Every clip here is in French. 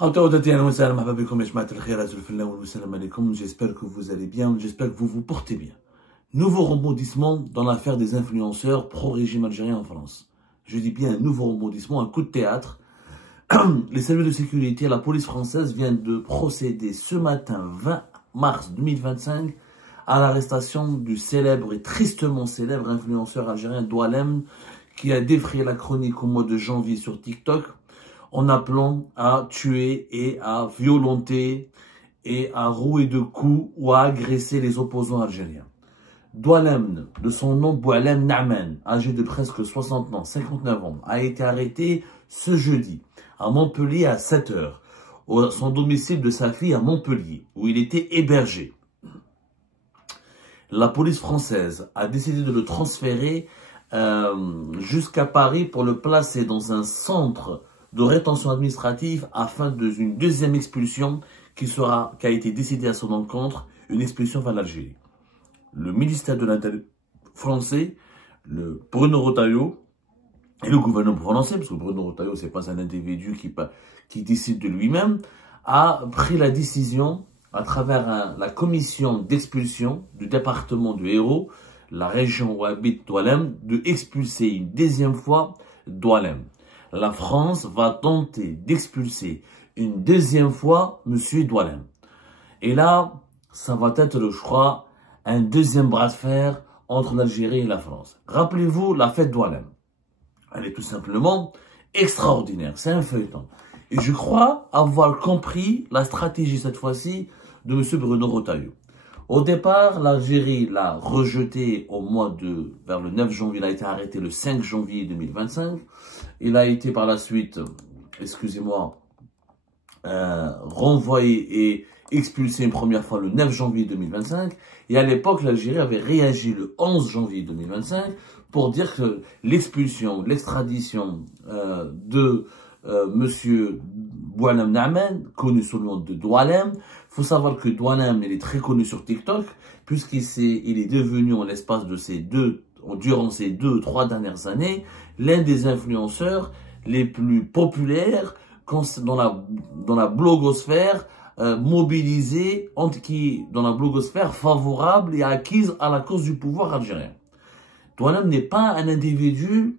J'espère que vous allez bien, j'espère que vous vous portez bien. Nouveau rebondissement dans l'affaire des influenceurs pro-régime algérien en France. Je dis bien un nouveau rebondissement, un coup de théâtre. Les services de sécurité, la police française vient de procéder ce matin 20 mars 2025 à l'arrestation du célèbre et tristement célèbre influenceur algérien Doualem qui a défrayé la chronique au mois de janvier sur TikTok en appelant à tuer et à violenter et à rouer de coups ou à agresser les opposants algériens. Doualem, de son nom Boualem Naamen, âgé de presque 60 ans, 59 ans, a été arrêté ce jeudi à Montpellier à 7 h, son domicile de sa fille à Montpellier, où il était hébergé. La police française a décidé de le transférer jusqu'à Paris pour le placer dans un centre de rétention administrative afin d'une deuxième expulsion qui a été décidée à son encontre, une expulsion vers l'Algérie. Le ministère de l'Intérieur français, le Bruno Retailleau, et le gouvernement français, parce que Bruno Retailleau, c'est pas un individu qui décide de lui-même, a pris la décision à travers la commission d'expulsion du département du Hérault, la région où habite Doualem, de expulser une deuxième fois Doualem. La France va tenter d'expulser une deuxième fois M. Doualem. Et là, ça va être, je crois, un deuxième bras de fer entre l'Algérie et la France. Rappelez-vous la fête Doualem. Elle est tout simplement extraordinaire. C'est un feuilleton. Et je crois avoir compris la stratégie cette fois-ci de M. Bruno Retailleau. Au départ, l'Algérie l'a rejeté vers le 9 janvier. Il a été arrêté le 5 janvier 2025. Il a été par la suite, renvoyé et expulsé une première fois le 9 janvier 2025. Et à l'époque, l'Algérie avait réagi le 11 janvier 2025 pour dire que l'expulsion, l'extradition de Monsieur Boualem Naamen, connu sous le nom de Doualem. Il faut savoir que Doualem, il est très connu sur TikTok, puisqu'il est devenu, en l'espace de durant ces 2-3 dernières années, l'un des influenceurs les plus populaires dans la blogosphère, mobilisé, dans la blogosphère favorable et acquise à la cause du pouvoir algérien. Doualem n'est pas un individu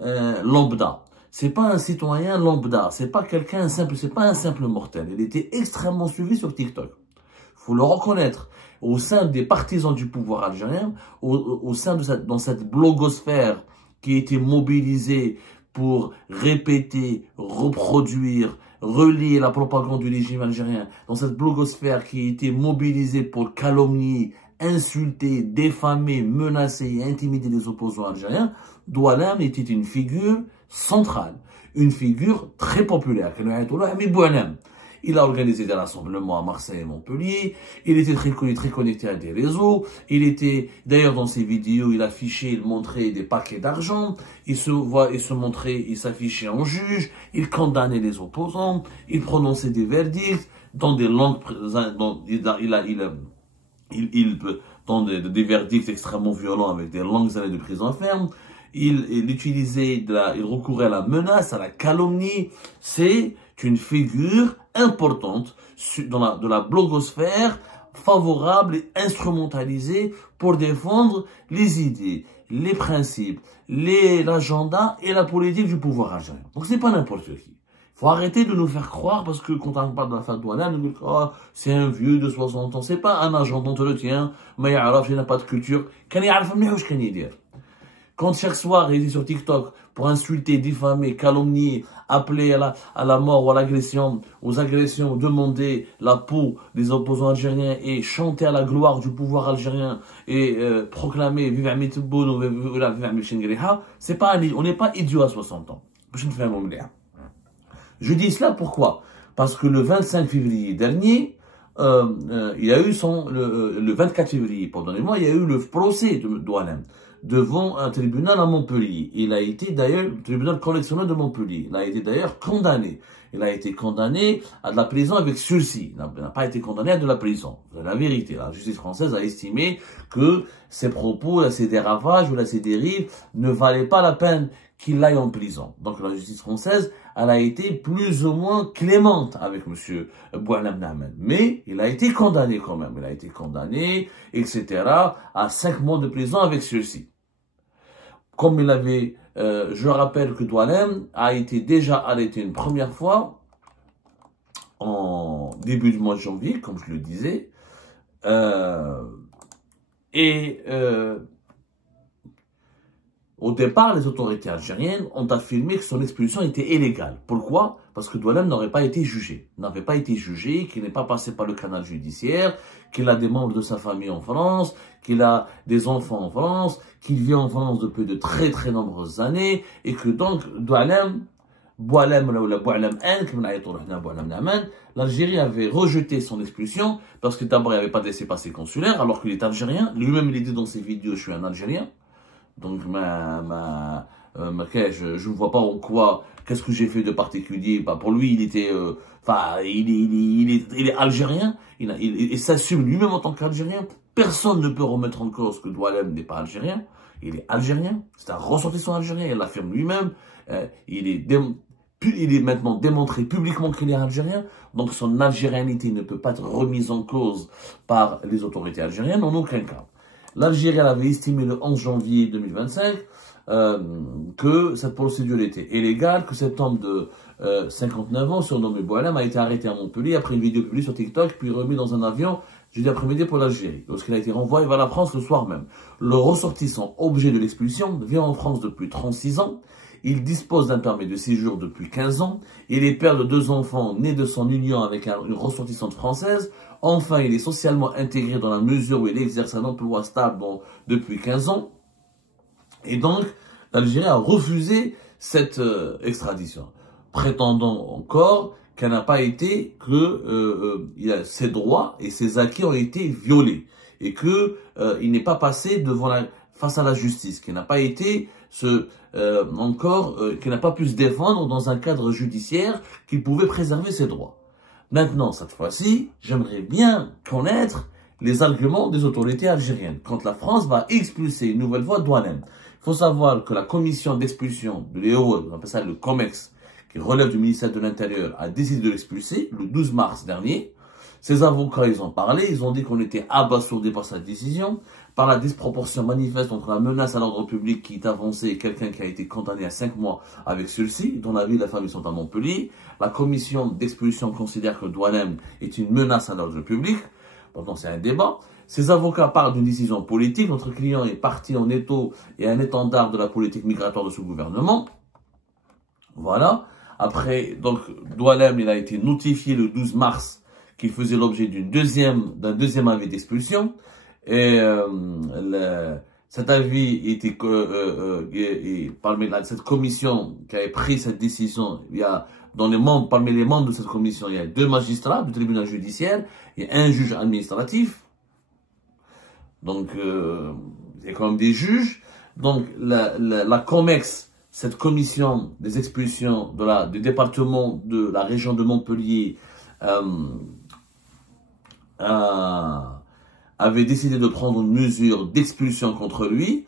lambda. C'est pas un citoyen lambda, c'est pas quelqu'un simple, c'est pas un simple mortel. Il était extrêmement suivi sur TikTok. Faut le reconnaître. Au sein des partisans du pouvoir algérien, dans cette blogosphère qui était mobilisée pour répéter, reproduire, relier la propagande du régime algérien, dans cette blogosphère qui était mobilisée pour calomnier, insulter, diffamer, menacer et intimider les opposants algériens, Doualem était une figure centrale, une figure très populaire. Il a organisé des rassemblements à Marseille et Montpellier, il était très connecté à des réseaux, il montrait des paquets d'argent, il s'affichait en juge, il condamnait les opposants, il prononçait des verdicts dans des langues, dans des verdicts extrêmement violents avec des longues années de prison ferme. Il recourait à la menace, à la calomnie. C'est une figure importante de la blogosphère, favorable et instrumentalisée pour défendre les idées, les principes, l'agenda et la politique du pouvoir algérien. Donc c'est pas n'importe qui. Faut arrêter de nous faire croire, parce que quand on parle de la fête Doualem, on dit oh, c'est un vieux de 60 ans. C'est pas un agent d'entretien, mais il n'a pas de culture. Quand chaque soir il est sur TikTok pour insulter, diffamer, calomnier, appeler à la mort ou à l'agression, aux agressions, demander la peau des opposants algériens et chanter à la gloire du pouvoir algérien et proclamer Vive Amit Tebboune ou Vive Amit Chengriha, on n'est pas idiot à 60 ans. Je dis cela pourquoi? Parce que le 25 février dernier, il y a eu le 24 février, pardonnez-moi, il y a eu le procès de Doualem devant un tribunal à Montpellier. Il a été d'ailleurs, le tribunal correctionnel de Montpellier, il a été d'ailleurs condamné. il a été condamné à de la prison avec sursis. Il n'a pas été condamné à de la prison. C'est la vérité. La justice française a estimé que ses propos, ses déravages ou ses dérives ne valaient pas la peine qu'il aille en prison. Donc la justice française, elle a été plus ou moins clémente avec M. Boualem Nahman. Mais il a été condamné quand même. Il a été condamné, etc., à 5 mois de prison avec sursis. Comme il avait, je rappelle que Doualem a été déjà arrêté une première fois en début du mois de janvier, comme je le disais, au départ, les autorités algériennes ont affirmé que son expulsion était illégale. Pourquoi? Parce que Doualem n'aurait pas été jugé. N'avait pas été jugé, qu'il n'est pas passé par le canal judiciaire, qu'il a des membres de sa famille en France, qu'il a des enfants en France, qu'il vit en France depuis de très très nombreuses années, et que donc l'Algérie avait rejeté son expulsion, parce que d'abord il n'y avait pas de laissez-passer consulaire, alors qu'il est algérien. Lui-même il dit dans ses vidéos, je suis un Algérien. Donc, je ne vois pas en quoi, qu'est-ce que j'ai fait de particulier. Bah, pour lui, il était, il est algérien, il s'assume lui-même en tant qu'Algérien. Personne ne peut remettre en cause que Doualem n'est pas algérien. Il est algérien, c'est un ressortissant algérien, il l'affirme lui-même. Il est maintenant démontré publiquement qu'il est algérien, donc son algérianité ne peut pas être remise en cause par les autorités algériennes en aucun cas. L'Algérie avait estimé le 11 janvier 2025 que cette procédure était illégale, que cet homme de 59 ans, surnommé Boualem, a été arrêté à Montpellier après une vidéo publiée sur TikTok, puis remis dans un avion jeudi après-midi pour l'Algérie, lorsqu'il a été renvoyé vers la France le soir même. Le ressortissant objet de l'expulsion vit en France depuis 36 ans. Il dispose d'un permis de séjour depuis 15 ans. Il est père de 2 enfants nés de son union avec une ressortissante française. Enfin, il est socialement intégré dans la mesure où il exerce un emploi stable depuis 15 ans. Et donc, l'Algérie a refusé cette extradition, prétendant encore qu'elle n'a pas été, ses droits et ses acquis ont été violés. Et que il n'est pas passé face à la justice, qu'il n'a pas été qu'il n'a pas pu se défendre dans un cadre judiciaire qui pouvait préserver ses droits. Maintenant, cette fois-ci, j'aimerais bien connaître les arguments des autorités algériennes quand la France va expulser une nouvelle fois Doualem. Il faut savoir que la commission d'expulsion de l'EO, on appelle ça le COMEX, qui relève du ministère de l'Intérieur, a décidé de l'expulser le 12 mars dernier. Ses avocats, ils ont parlé, ils ont dit qu'on était abasourdis par cette décision, par la disproportion manifeste entre la menace à l'ordre public qui est avancée et quelqu'un qui a été condamné à 5 mois avec sursis, dont la vie et la famille sont à Montpellier. La commission d'expulsion considère que Doualem est une menace à l'ordre public. Pourtant, c'est un débat. Ses avocats parlent d'une décision politique. Notre client est parti en étau et un étendard de la politique migratoire de ce gouvernement. Voilà. Après, donc, Doualem, il a été notifié le 12 mars qu'il faisait l'objet d'un deuxième avis d'expulsion. Et cet avis était parmi cette commission qui avait pris cette décision. Il y a parmi les membres de cette commission, il y a 2 magistrats du tribunal judiciaire et un juge administratif. Donc, il y a quand même des juges. Donc, la COMEX, cette commission des expulsions du département de la région de Montpellier, avait décidé de prendre une mesure d'expulsion contre lui,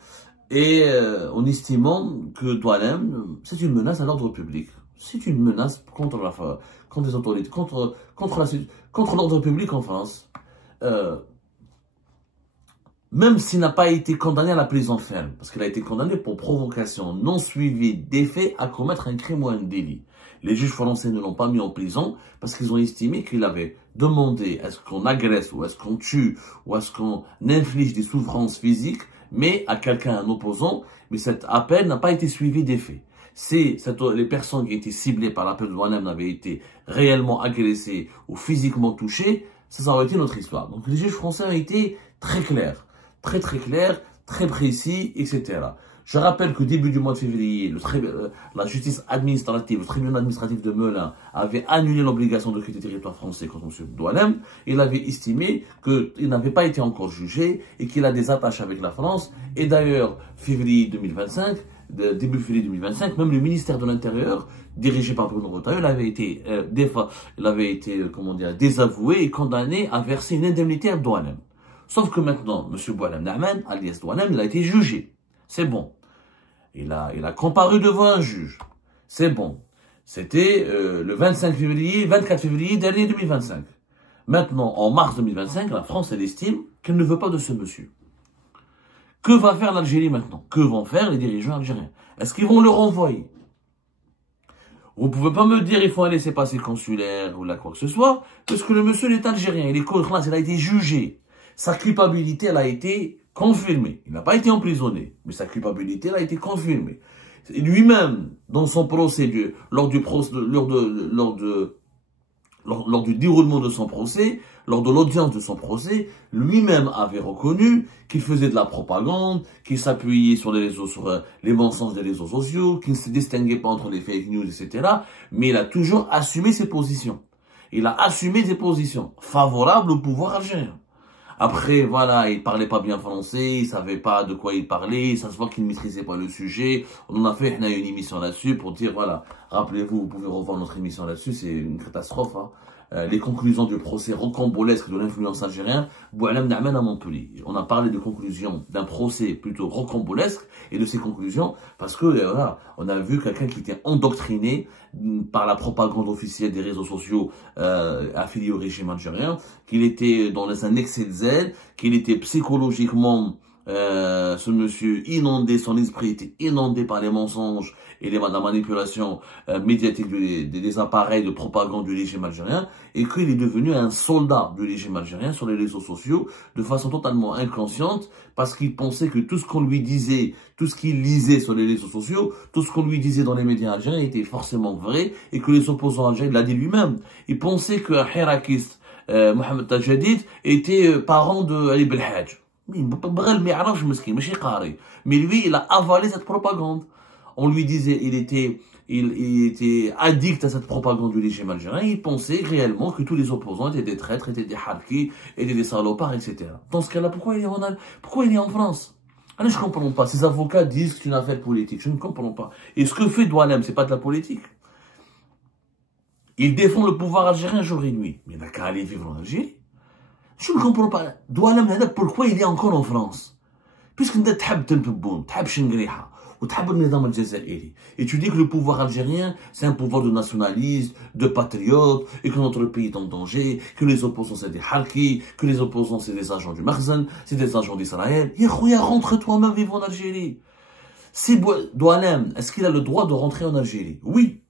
et en estimant que Doualem, c'est une menace à l'ordre public. C'est une menace contre les autorités, contre l'ordre public en France. Même s'il n'a pas été condamné à la prison ferme, parce qu'il a été condamné pour provocation non suivie des faits à commettre un crime ou un délit. Les juges français ne l'ont pas mis en prison parce qu'ils ont estimé qu'il avait demandé à ce qu'on agresse ou à ce qu'on tue ou à ce qu'on inflige des souffrances physiques, mais à quelqu'un, un opposant, mais cet appel n'a pas été suivi des faits. Si les personnes qui étaient ciblées par l'appel de Doualem n'avaient été réellement agressées ou physiquement touchées, ça aurait été notre histoire. Donc les juges français ont été très clairs, très clairs, très précis, etc. Je rappelle que début du mois de février, la justice administrative, le tribunal administratif de Melun avait annulé l'obligation de quitter le territoire français contre M. Doualem. Il avait estimé qu'il n'avait pas été encore jugé et qu'il a des attaches avec la France. Et d'ailleurs, début février 2025, même le ministère de l'Intérieur dirigé par Bruno Retailleau, il avait été comment dire, désavoué et condamné à verser une indemnité à Douanem. Sauf que maintenant, M. Boualem Nahman, alias Douanem, il a été jugé. C'est bon. Il a comparu devant un juge. C'est bon. C'était le 24 février dernier 2025. Maintenant, en mars 2025, la France, elle estime qu'elle ne veut pas de ce monsieur. Que va faire l'Algérie maintenant? Que vont faire les dirigeants algériens? Est-ce qu'ils vont le renvoyer? Vous ne pouvez pas me dire qu'il faut un laissez-passer consulaire ou là quoi que ce soit, parce que le monsieur est algérien, il est contre, il a été jugé. Sa culpabilité, elle a été confirmée. Il n'a pas été emprisonné, mais sa culpabilité, elle a été confirmée. Lui-même, dans son procès, lors du déroulement de son procès, lors de l'audience de son procès, lui-même avait reconnu qu'il faisait de la propagande, qu'il s'appuyait sur les mensonges des réseaux sociaux, qu'il ne se distinguait pas entre les fake news, etc. Mais il a toujours assumé ses positions. Il a assumé ses positions favorables au pouvoir algérien. Après, voilà, il parlait pas bien français, il savait pas de quoi il parlait, ça se voit qu'il ne maîtrisait pas le sujet. On en a fait une émission là-dessus pour dire, voilà, rappelez-vous, vous pouvez revoir notre émission là-dessus, c'est une catastrophe, hein. Les conclusions du procès rocambolesque de l'influence algérienne, Boualem Nahman à Montpellier. On a parlé de conclusions d'un procès plutôt rocambolesque et de ces conclusions parce que voilà, on a vu quelqu'un qui était endoctriné par la propagande officielle des réseaux sociaux affiliés au régime algérien, qu'il était dans un excès de zèle, qu'il était psychologiquement ce monsieur inondé, son esprit était inondé par les mensonges et la manipulation médiatique des appareils de propagande du régime algérien, et qu'il est devenu un soldat du régime algérien sur les réseaux sociaux de façon totalement inconsciente, parce qu'il pensait que tout ce qu'on lui disait, tout ce qu'il lisait sur les réseaux sociaux, tout ce qu'on lui disait dans les médias algériens était forcément vrai, et que les opposants algériens, il l'a dit lui-même, il pensait que Hirakis, Mohamed Tajadid, était parent de Ali Belhadj. Mais lui, il a avalé cette propagande. On lui disait, il était addict à cette propagande du régime algérien. Il pensait réellement que tous les opposants étaient des traîtres, étaient des harkis, étaient des salopards, etc. Dans ce cas-là, pourquoi il est en France? Alors, je ne comprends pas. Ces avocats disent que c'est une affaire politique. Je ne comprends pas. Et ce que fait Douanem, c'est pas de la politique. Il défend le pouvoir algérien jour et nuit. Mais il n'a qu'à aller vivre en Algérie. Je ne comprends pas. Douanem, pourquoi il est encore en France? Puisque tu aimes Tenpeboun, tu aimes Shengriha, ou tu aimes le Nizam al-Jazairi. Et tu dis que le pouvoir algérien, c'est un pouvoir de nationalistes, de patriotes, et que notre pays est en danger, que les opposants c'est des harkis, que les opposants c'est des agents du Makhzen, c'est des agents d'Israël. Yahouya, rentre toi-même vivre en Algérie. Si Douanem, est-ce qu'il a le droit de rentrer en Algérie? Oui.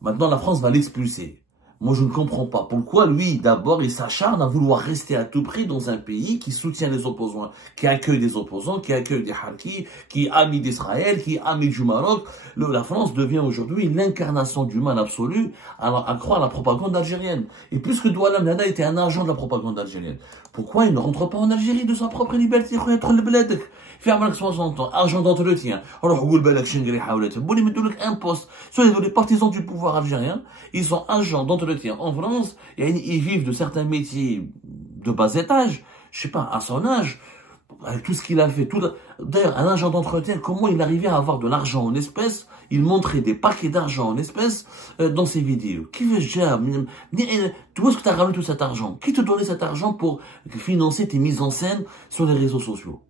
Maintenant, la France va l'expulser. Moi, je ne comprends pas pourquoi lui, d'abord, il s'acharne à vouloir rester à tout prix dans un pays qui soutient les opposants, qui accueille des opposants, qui accueille des harkis, qui est ami d'Israël, qui est ami du Maroc. La France devient aujourd'hui l'incarnation du mal absolu à croire à la propagande algérienne. Et puisque Douanem Nahman était un agent de la propagande algérienne, pourquoi il ne rentre pas en Algérie de sa propre liberté? Fait 60 ans, argent d'entretien. Alors, un poste. Soyez les partisans du pouvoir algérien, ils sont agents d'entretien en France, et ils vivent de certains métiers de bas étage. Je sais pas, à son âge, avec tout ce qu'il a fait. D'ailleurs, un agent d'entretien, comment il arrivait à avoir de l'argent en espèces? Il montrait des paquets d'argent en espèces dans ses vidéos. Qui veut dire? Tu vois ce que tu as ramené tout cet argent? Qui te donnait cet argent pour financer tes mises en scène sur les réseaux sociaux?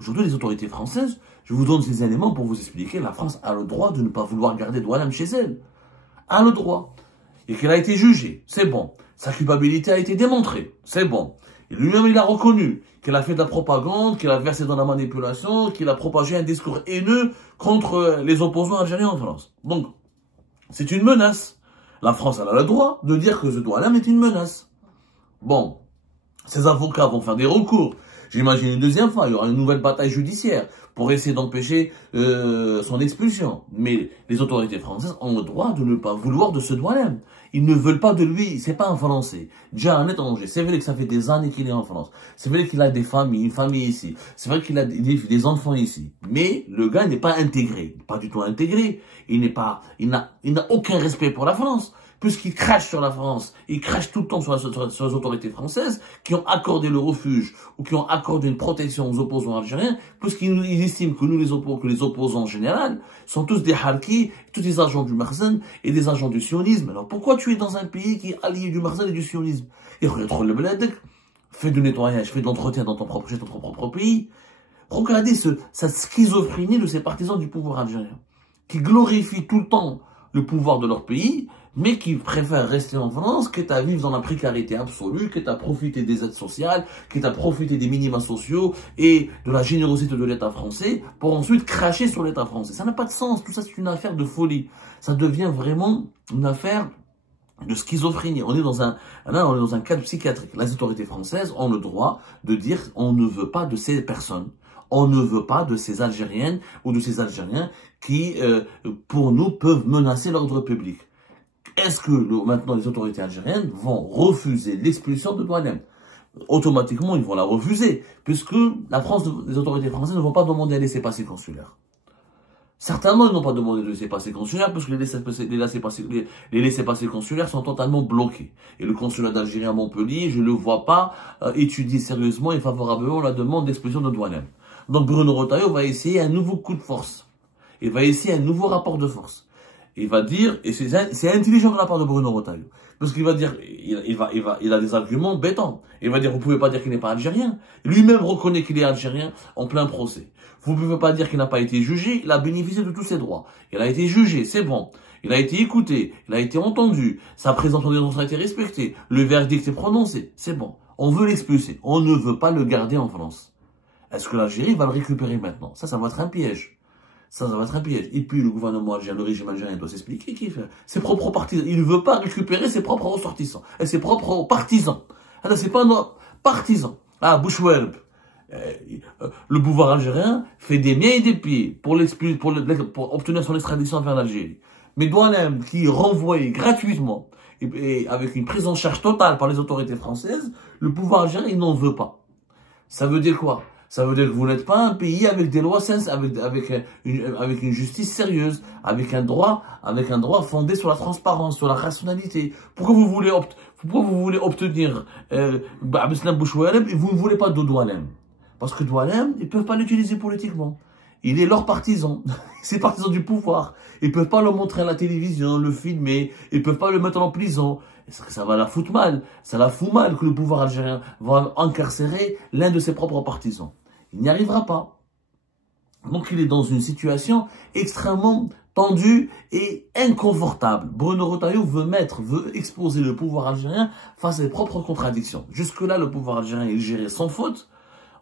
Aujourd'hui, les autorités françaises, je vous donne ces éléments pour vous expliquer, la France a le droit de ne pas vouloir garder Douanem chez elle. A le droit. Et qu'elle a été jugée, c'est bon. Sa culpabilité a été démontrée, c'est bon. Et lui-même, il a reconnu qu'elle a fait de la propagande, qu'elle a versé dans la manipulation, qu'il a propagé un discours haineux contre les opposants algériens en France. Donc, c'est une menace. La France, elle a le droit de dire que ce Douanem est une menace. Bon, ses avocats vont faire des recours. J'imagine une deuxième fois, il y aura une nouvelle bataille judiciaire pour essayer d'empêcher son expulsion. Mais les autorités françaises ont le droit de ne pas vouloir de ce Douanem. Ils ne veulent pas de lui, c'est pas un Français. Déjà un étranger, c'est vrai que ça fait des années qu'il est en France. C'est vrai qu'il a des familles, une famille ici. C'est vrai qu'il a des enfants ici. Mais le gars n'est pas intégré, pas du tout intégré. Il n'a aucun respect pour la France. puisqu'il crache sur la France, il crache tout le temps sur les autorités françaises qui ont accordé le refuge ou qui ont accordé une protection aux opposants algériens, puisqu'ils estiment que que les opposants en général sont tous des harkis, tous des agents du Marzen et des agents du sionisme. Alors pourquoi tu es dans un pays qui est allié du Marzen et du sionisme? Et fais du nettoyage, fais de l'entretien dans ton propre pays. Regardez cette schizophrénie de ces partisans du pouvoir algérien, qui glorifient tout le temps le pouvoir de leur pays, mais qui préfèrent rester en France, quitte à vivre dans la précarité absolue, quitte à profiter des aides sociales, quitte à profiter des minima sociaux et de la générosité de l'État français, pour ensuite cracher sur l'État français. Ça n'a pas de sens, tout ça c'est une affaire de folie. Ça devient vraiment une affaire de schizophrénie. On est dans un cadre psychiatrique. Les autorités françaises ont le droit de dire on ne veut pas de ces personnes. On ne veut pas de ces Algériennes ou de ces Algériens qui, pour nous, peuvent menacer l'ordre public. Est-ce que maintenant les autorités algériennes vont refuser l'expulsion de Douanem? Automatiquement, ils vont la refuser, puisque les autorités françaises ne vont pas demander un laissez-passer consulaire. Certainement, ils n'ont pas demandé de laissez-passer consulaire, parce que les laissez-passer consulaires sont totalement bloqués. Et le consulat d'Algérie à Montpellier, je ne le vois pas étudier sérieusement et favorablement la demande d'expulsion de Douanem. Donc Bruno Retailleau va essayer un nouveau coup de force. Il va essayer un nouveau rapport de force. Il va dire, et c'est intelligent de la part de Bruno Retailleau, parce qu'il va dire, il a des arguments bêtants. Il va dire, vous pouvez pas dire qu'il n'est pas algérien. Lui-même reconnaît qu'il est algérien en plein procès. Vous pouvez pas dire qu'il n'a pas été jugé, il a bénéficié de tous ses droits. Il a été jugé, c'est bon. Il a été écouté, il a été entendu, sa présence en détention a été respectée, le verdict est prononcé, c'est bon. On veut l'expulser, on ne veut pas le garder en France. Est-ce que l'Algérie va le récupérer maintenant? Ça va être un piège. Ça va être un piège. Et puis le gouvernement algérien, le régime algérien doit s'expliquer qu'il fait ses propres partisans. Il ne veut pas récupérer ses propres ressortissants et ses propres partisans. Alors c'est pas nos partisans. Ah, Bouchouerb. Le pouvoir algérien fait des miens et des pieds pour obtenir son extradition vers l'Algérie. Mais Douanem, qui est renvoyé gratuitement et avec une prise en charge totale par les autorités françaises, le pouvoir algérien, il n'en veut pas. Ça veut dire quoi? Ça veut dire que vous n'êtes pas un pays avec des lois avec une justice sérieuse, avec un droit fondé sur la transparence, sur la rationalité. Pourquoi vous voulez obtenir Abdeslam Bouchouareb et vous ne voulez pas de Douanem? Parce que Douanem, ils ne peuvent pas l'utiliser politiquement. Il est leur partisan. C'est partisan du pouvoir. Ils ne peuvent pas le montrer à la télévision, le filmer. Ils ne peuvent pas le mettre en prison. Ça va la foutre mal. Ça la fout mal que le pouvoir algérien va incarcérer l'un de ses propres partisans. Il n'y arrivera pas. Donc il est dans une situation extrêmement tendue et inconfortable. Bruno Retailleau veut exposer le pouvoir algérien face à ses propres contradictions. Jusque-là, le pouvoir algérien est géré sans faute.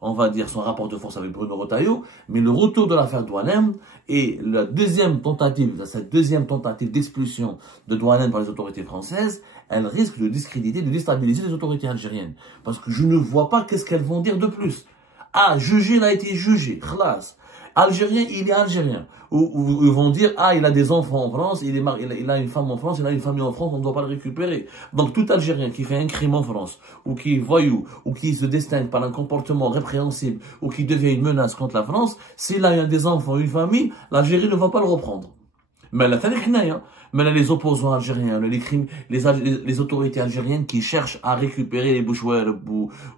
On va dire son rapport de force avec Bruno Retailleau, mais le retour de l'affaire Douanem et cette deuxième tentative d'expulsion de Douanem par les autorités françaises, elle risque de discréditer, de déstabiliser les autorités algériennes. Parce que je ne vois pas qu'est-ce qu'elles vont dire de plus. Ah, jugé, il a été jugé, khlas. Algérien, il est algérien. Ou ils vont dire, ah, il a des enfants en France, il a une femme en France, il a une famille en France, on ne doit pas le récupérer. Donc tout Algérien qui fait un crime en France, ou qui est voyou, ou qui se distingue par un comportement répréhensible, ou qui devient une menace contre la France, s'il a des enfants, une famille, l'Algérie ne va pas le reprendre. Mais là, les opposants algériens, les autorités algériennes qui cherchent à récupérer les Bouchouareb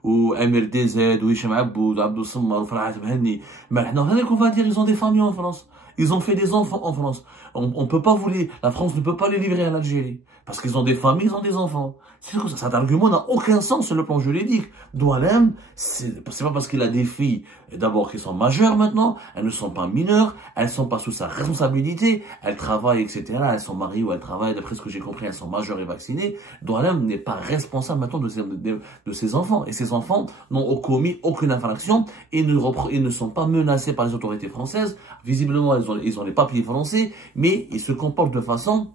ou MRDZ ou Hicham Aboud, Abdou Sammar ou Farhat Mhenni. Maintenant, qu'on va dire, ils ont des familles en France. Ils ont fait des enfants en France. On peut pas la France ne peut pas les livrer à l'Algérie. Parce qu'ils ont des familles, ils ont des enfants. C'est que cet argument n'a aucun sens sur le plan juridique. Douanem, c'est pas parce qu'il a des filles, d'abord, qui sont majeures maintenant, elles ne sont pas mineures, elles sont pas sous sa responsabilité, elles travaillent, etc. Elles sont mariées ou elles travaillent, d'après ce que j'ai compris, elles sont majeures et vaccinées. Douanem n'est pas responsable maintenant de ses enfants. Et ses enfants n'ont commis aucune infraction et ne sont pas menacés par les autorités françaises. Visiblement, ils ont les papiers français, mais ils se comportent de façon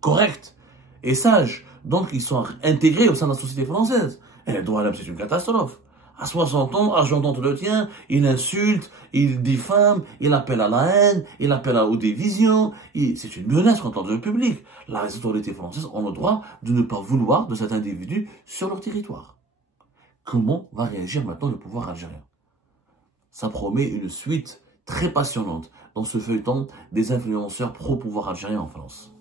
correcte et sage. Donc, ils sont intégrés au sein de la société française. Et Douanem, c'est une catastrophe. À 60 ans, argent d'entretien, il insulte, il diffame, il appelle à la haine, il appelle aux divisions. C'est une menace contre l'ordre public. Les autorités françaises ont le droit de ne pas vouloir de cet individu sur leur territoire. Comment va réagir maintenant le pouvoir algérien? Ça promet une suite très passionnante dans ce feuilleton des influenceurs pro-pouvoir algérien en France.